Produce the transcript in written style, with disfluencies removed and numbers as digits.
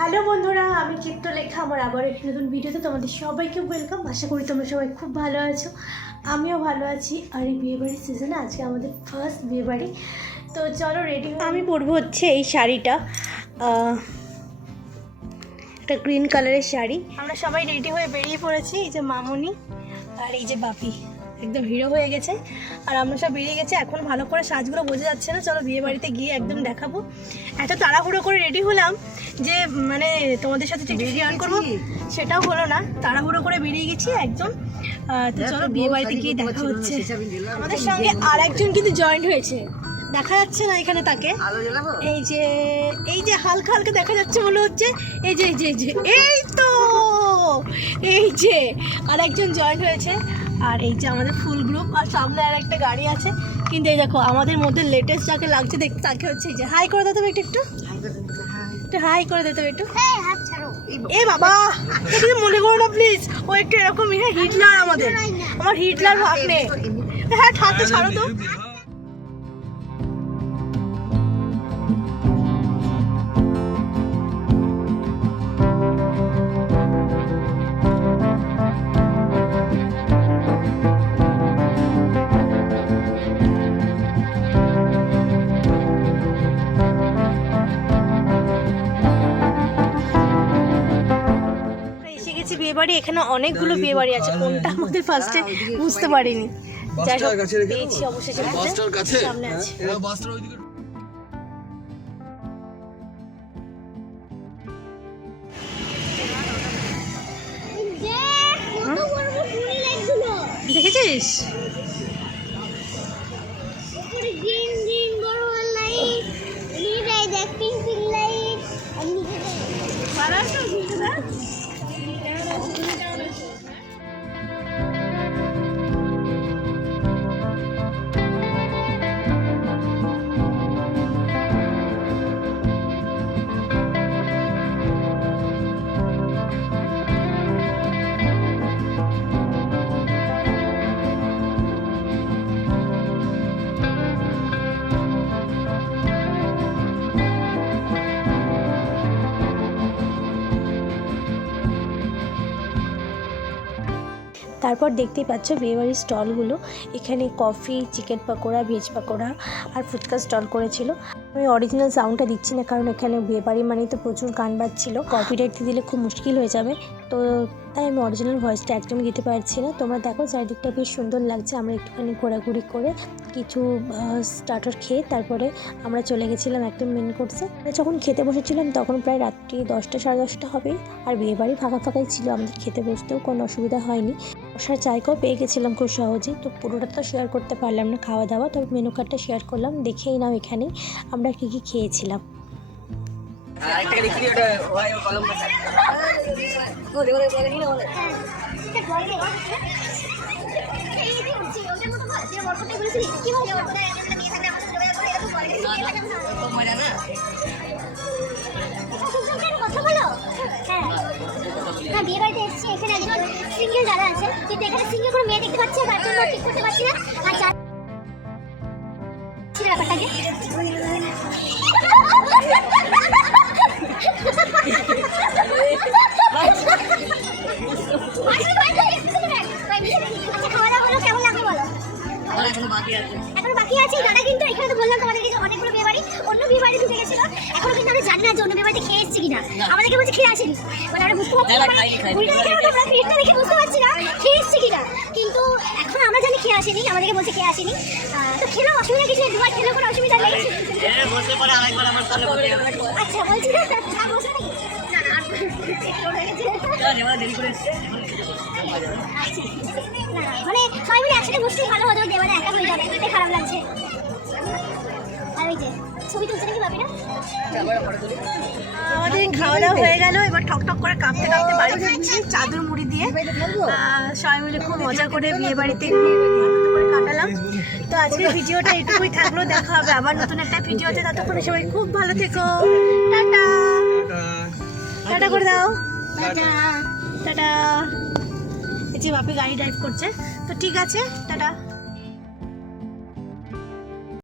Hello বন্ধুরা, আমি চিত্রলেখা। আমার আবার একটি নতুন ভিডিওতে তোমাদের সবাইকে ওয়েলকাম। আশা করি তোমরা সবাই খুব ভালো আছো, আমিও ভালো আছি। আর এই বিয়েবাড়ির সিজনে আজকে আমাদের ফার্স্ট বিয়েবাড়ি। তো চলো রেডি। আমি পরবো হচ্ছে এই শাড়িটা, একটা গ্রিন কালারের শাড়ি। আমরা সবাই রেডি হয়ে বেরিয়ে পড়েছি। এই যে মামনি আর এই যে বাপি একদম হিরো হয়ে গেছে, আর আমরা সব বেরিয়ে গেছে। এখন ভালো করে সাজগুলো বোঝা যাচ্ছে না, চলো বিয়ে বাড়িতে গিয়ে একদম দেখাবো। এত তাড়াহুড়ো করে রেডি হলাম যে মানে তোমাদের সাথে যে শেয়ার করবো সেটাও হলো না, তাড়াহুড়ো করে বেরিয়ে গেছি একদম। তো চলো বিয়ে বাড়িতে গিয়ে দেখা হচ্ছে। আমাদের সঙ্গে আর একজন কিন্তু জয়েন্ট হয়েছে, দেখা যাচ্ছে না এখানে তাকে। এই যে হালকা হালকা দেখা যাচ্ছে মনে হচ্ছে। এই যে এই তো এই যে আর একজন জয়েন্ট হয়েছে। আর এই যে আমাদের ফুল গ্রুপ, আর সামনে আর একটা গাড়ি আছে। কিন্তু এই দেখো আমাদের মধ্যে লেটেস্ট যাকে লাগছে দেখতে, তাকে হচ্ছে এই যে হাই করে দিতে হবে, একটু হাই করে দিতে হবে একটু। এ বাবা, কিছু মনে করো না প্লিজ, ও একটু এরকমই। হ্যাঁ, হিটলার আমার হিটলার ভাগ্নে। হ্যাঁ, হাতে ছাড়ো তো। বিয়েবাড়ি, এখানে অনেকগুলো বিয়েবাড়ি আছে, কোনটা আমাদের ফার্স্টে বুঝতে পারিনি। যাই হোক পেয়েছি অবশেষে, সামনে আছে। দেখেছিস? তারপর দেখতেই পাচ্ছ বিয়েবাড়ির স্টলগুলো। এখানে coffee, chicken pakora, veg pakora আর ফুচকা স্টল করেছিল। আমি অরিজিনাল সাউন্ডটা দিচ্ছি না, কারণ এখানে বিয়েবাড়ি মানেই তো প্রচুর গান বাজছিল, কপিরাইট দিলে খুব মুশকিল হয়ে যাবে। তো তাই আমি অরিজিনাল ভয়েসটা একদমই দিতে পারছি না। তোমরা দেখো চারিদিকটা বেশ সুন্দর লাগছে। আমরা একটুখানি ঘোরাঘুরি করে কিছু স্টার্টার খেয়ে তারপরে আমরা চলে গেছিলাম একদম মেন কোর্সে। যখন খেতে বসেছিলাম তখন প্রায় রাত্রি 10টা সাড়ে 10টা হবে, আর বিয়েবাড়ি ফাঁকাই ছিল, আমাদের খেতে বসতেও কোনো অসুবিধা হয়নি। বসার জায়গাও পেয়ে গেছিলাম খুব সহজেই। তো পুরোটা তো শেয়ার করতে পারলাম না খাওয়া দাওয়া, তবে মেনু কার্ডটা শেয়ার করলাম, দেখেই নাও এখানেই আমরা কী কী খেয়েছিলাম। না, বিয়ে বাড়িতে এসেছি, এখানে একজন সিঙ্গেল যারা আছে, কিন্তু এখানে সিঙ্গেল কোনো মেয়ে দেখতে পাচ্ছি, তার জন্য ঠিক করতে পারছি না। আর ব্যাপারটাকে খাওয়া দাওয়া হলো, কেমন লাগলো বলো? এখনো বাকি আছে। দাদা কিন্তু এখানে তো বললাম তোমাদেরকে যে অনেকগুলো বিয়ে বাড়ি, অন্য বিয়ে বাড়ি ঢুকে গেছিল। এখনো কিন্তু আমরা জানি না যে অন্য বিয়ে বাড়িতে খেয়ে এসেছি কিনা। আমাদেরকে বলছে খেয়ে আসেনি, মানে আমরা বুঝতে পারছি না, পেটটা দেখে বুঝতে পারছি না খেয়ে এসেছি কিনা। কিন্তু এখন আমরা জানি খেয়ে আসেনি, আমাদেরকে বলছে খেয়ে আসেনি। তো খেলেও অসুবিধা কিছু নেই, দুবার খেলেও কোনো অসুবিধা নেই। আচ্ছা, বলছি না বসে নাকি? মানে সবাই মিলে একসাথে বসতেই ভালো হতো, দেওয়ালে একা হয়ে যাবে, এটাই খারাপ লাগছে। আর ওই যে ছবি তুলছে নাকি ভাবি না? আমাদের খাওয়া দাওয়া হয়ে গেল, এবার ঠক করে কাঁপতে বাড়ি ফিরছি চাদর মুড়ি দিয়ে। সবাই মিলে খুব মজা করে বিয়ে বাড়িতে কাটালাম। তো আজকের ভিডিওটা এটুকুই থাকলো, দেখা হবে আবার নতুন একটা ভিডিওতে। ততক্ষণে সবাই খুব ভালো থেকো, টাটা টাটা করে দাও, টাটা। এই যে বাপি গাড়ি ড্রাইভ করছে, তো ঠিক আছে, টাটা।